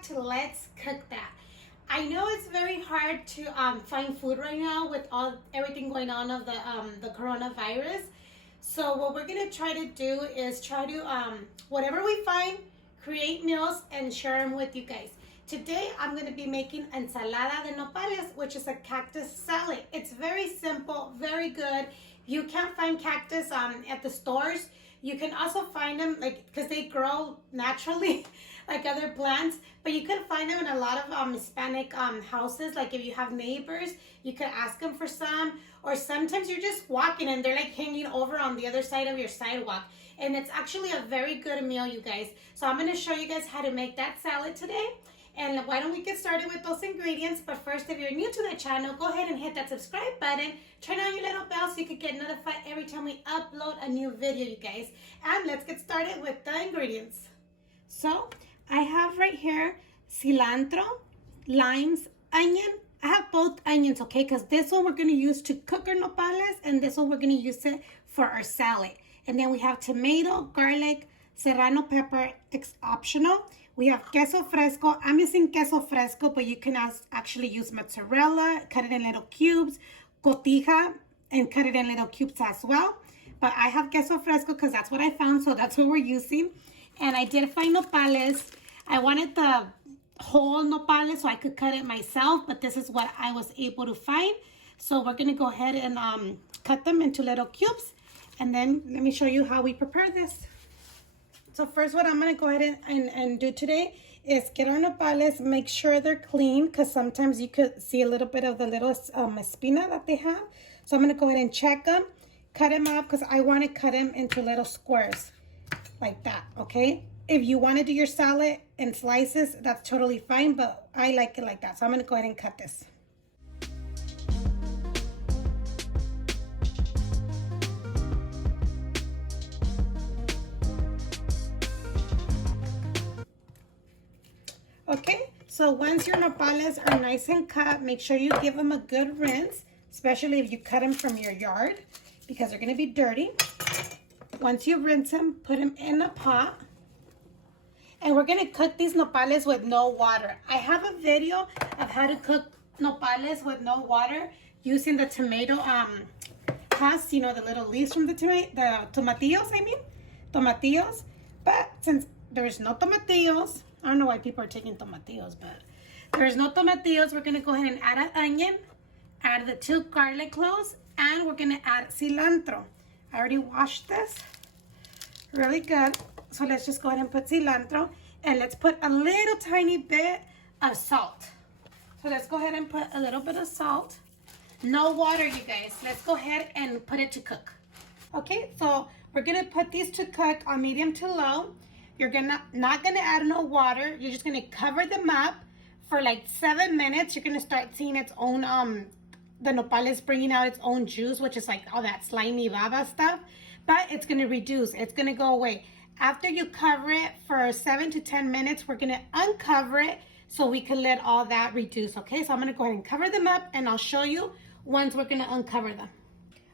back to Let's Cook That. I know it's very hard to find food right now with everything going on of the coronavirus. So what we're gonna try to do is try to whatever we find, create meals and share them with you guys. Today I'm gonna be making ensalada de nopales, which is a cactus salad. It's very simple, very good. You can't find cactus at the stores. You can also find them because they grow naturally like other plants, but you can find them in a lot of Hispanic houses. Like if you have neighbors, you could ask them for some, or sometimes you're just walking and they're like hanging over on the other side of your sidewalk. And it's actually a very good meal, you guys. So I'm gonna show you guys how to make that salad today. And why don't we get started with those ingredients? But first, if you're new to the channel, go ahead and hit that subscribe button. Turn on your little bell so you can get notified every time we upload a new video, you guys. And let's get started with the ingredients. So I have right here cilantro, limes, onion. I have both onions, okay? Because this one we're going to use to cook our nopales, and this one we're going to use it for our salad. And then we have tomato, garlic, serrano pepper. It's optional. We have queso fresco. I'm using queso fresco, but you can actually use mozzarella, cut it in little cubes, cotija, and cut it in little cubes as well. But I have queso fresco because that's what I found, so that's what we're using. And I did find nopales. I wanted the whole nopales so I could cut it myself, but this is what I was able to find. So we're going to go ahead and cut them into little cubes. And then let me show you how we prepare this. So first what I'm going to go ahead and do today is get our nopales, make sure they're clean, because sometimes you could see a little bit of the little espina that they have. So I'm going to go ahead and check them, cut them up, because I want to cut them into little squares like that, okay? If you want to do your salad in slices, that's totally fine, but I like it like that. So I'm going to go ahead and cut this. Okay, so once your nopales are nice and cut, make sure you give them a good rinse, especially if you cut them from your yard, because they're going to be dirty. Once you rinse them, put them in a pot. And we're going to cook these nopales with no water. I have a video of how to cook nopales with no water using the tomato husk, you know, the little leaves from the tomatillos, tomatillos. But since there's no tomatillos, I don't know why people are taking tomatillos, but there's no tomatillos, we're going to go ahead and add an onion, add the 2 garlic cloves, and we're going to add cilantro. I already washed this really good. So let's just go ahead and put cilantro, and let's put a little tiny bit of salt. So let's go ahead and put a little bit of salt. No water, you guys. Let's go ahead and put it to cook. Okay, so we're going to put these to cook on medium to low. You're not gonna add no water. You're just gonna cover them up for like 7 minutes. You're gonna start seeing its own, the nopales bringing out its own juice, which is like all that slimy baba stuff. But it's gonna reduce. It's gonna go away. After you cover it for 7 to 10 minutes, we're gonna uncover it so we can let all that reduce. Okay, so I'm gonna go ahead and cover them up, and I'll show you once we're gonna uncover them.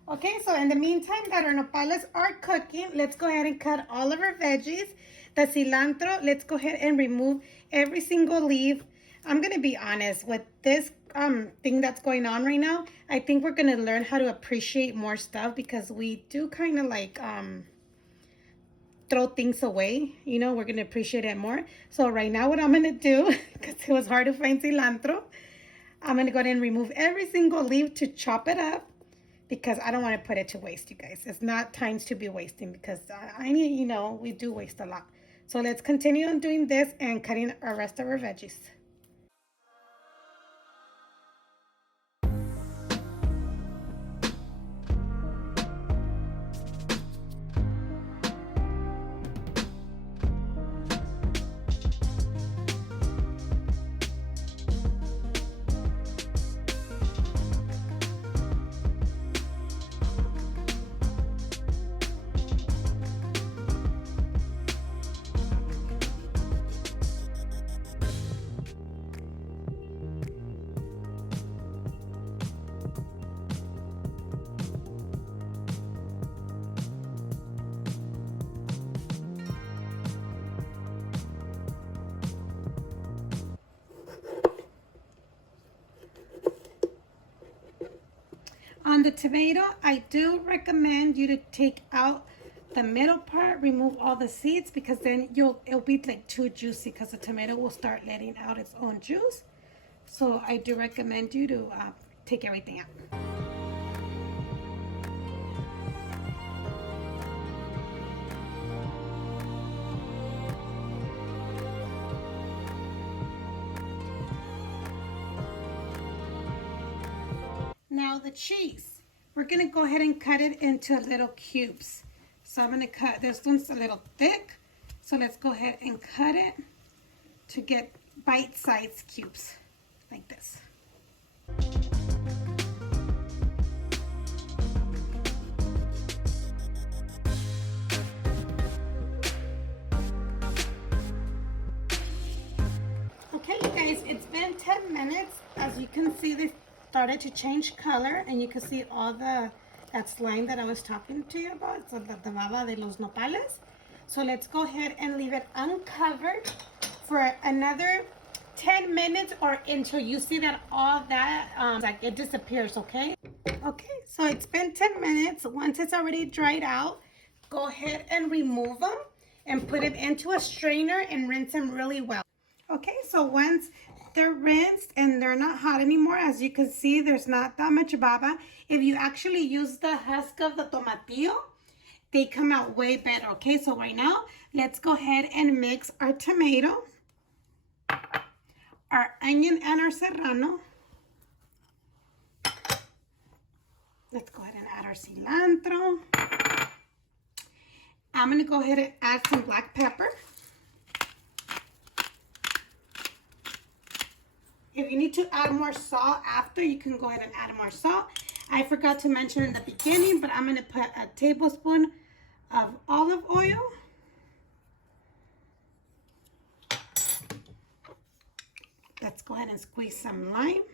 Okay, so in the meantime that our nopales are cooking, let's go ahead and cut all of our veggies. The cilantro, let's go ahead and remove every single leaf. I'm going to be honest, with this thing that's going on right now, I think we're going to learn how to appreciate more stuff, because we do kind of like throw things away. You know, we're going to appreciate it more. So right now what I'm going to do, because it was hard to find cilantro, I'm going to go ahead and remove every single leaf to chop it up, because I don't want to put it to waste, you guys. It's not times to be wasting, because you know, we do waste a lot. So let's continue on doing this and cutting our rest of our veggies. the tomato, I do recommend you to take out the middle part, remove all the seeds, because then it'll be like too juicy, because the tomato will start letting out its own juice. So I do recommend you to take everything out. Now the cheese, we're gonna go ahead and cut it into little cubes. So I'm gonna cut, this one's a little thick, so let's go ahead and cut it to get bite-sized cubes like this. Okay, you guys, it's been 10 minutes. As you can see, they started to change color, and you can see all that slime that I was talking to you about. So the baba de los nopales. So let's go ahead and leave it uncovered for another 10 minutes, or until you see that all that like it disappears. Okay, so it's been 10 minutes. Once it's already dried out, go ahead and remove them and put them into a strainer and rinse them really well. Okay, so once they're rinsed and they're not hot anymore, as you can see, there's not that much baba. If you actually use the husk of the tomatillo, they come out way better. Okay, so right now, let's go ahead and mix our tomato, our onion, and our serrano. Let's go ahead and add our cilantro. I'm gonna go ahead and add some black pepper. If you need to add more salt after, you can go ahead and add more salt. I forgot to mention in the beginning, but I'm going to put a tablespoon of olive oil. Let's go ahead and squeeze some lime.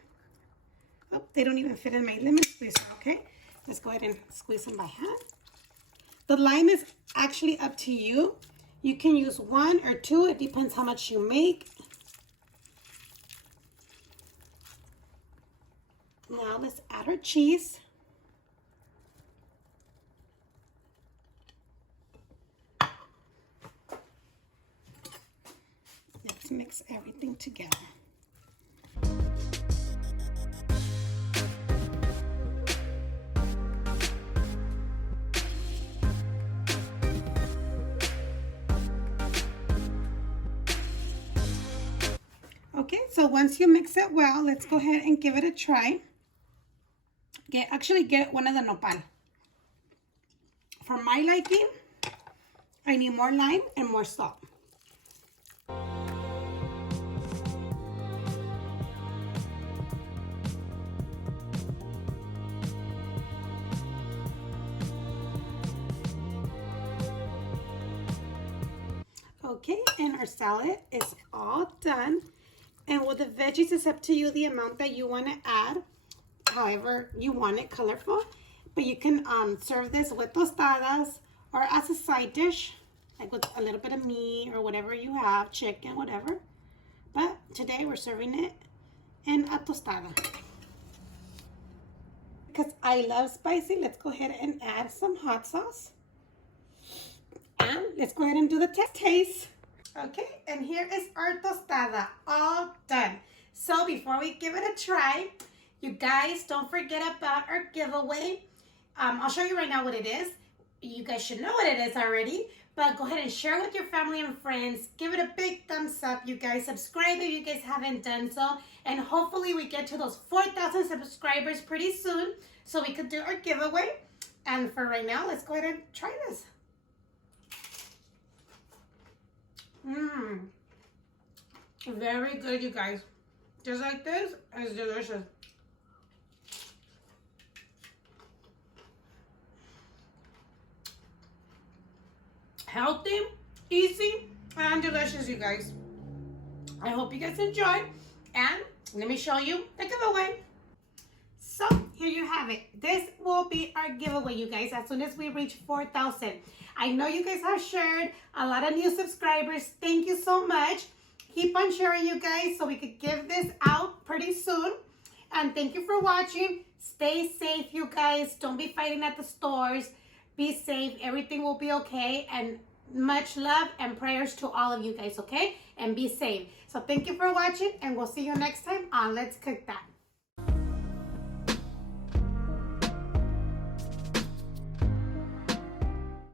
Oh, they don't even fit in my lemon squeezer, okay? Let's go ahead and squeeze them by hand. The lime is actually up to you. You can use 1 or 2. It depends how much you make. Now let's add our cheese. Let's mix everything together. Okay, so once you mix it well, let's go ahead and give it a try. Actually get one of the nopal. For my liking, I need more lime and more salt. Okay, and our salad is all done. And with the veggies, it's up to you the amount that you want to add. However you want it colorful, but you can serve this with tostadas or as a side dish, like with a little bit of meat or whatever you have, chicken, whatever. But today we're serving it in a tostada. Because I love spicy, let's go ahead and add some hot sauce. And let's go ahead and do the taste. Okay, and here is our tostada, all done. So before we give it a try, you guys, don't forget about our giveaway. I'll show you right now what it is. You guys should know what it is already, but go ahead and share with your family and friends. Give it a big thumbs up, you guys. Subscribe if you guys haven't done so. And hopefully we get to those 4,000 subscribers pretty soon so we could do our giveaway. And for right now, let's go ahead and try this. Very good, you guys. Just like this, it's delicious. Healthy, easy, and delicious, you guys. I hope you guys enjoy. And let me show you the giveaway. So here you have it. This will be our giveaway, you guys, as soon as we reach 4,000. I know you guys have shared a lot of new subscribers. Thank you so much. Keep on sharing, you guys, so we could give this out pretty soon. And thank you for watching. Stay safe, you guys. Don't be fighting at the stores. Be safe. Everything will be okay. And much love and prayers to all of you guys, okay? And be safe. So thank you for watching, and we'll see you next time on Let's Cook That.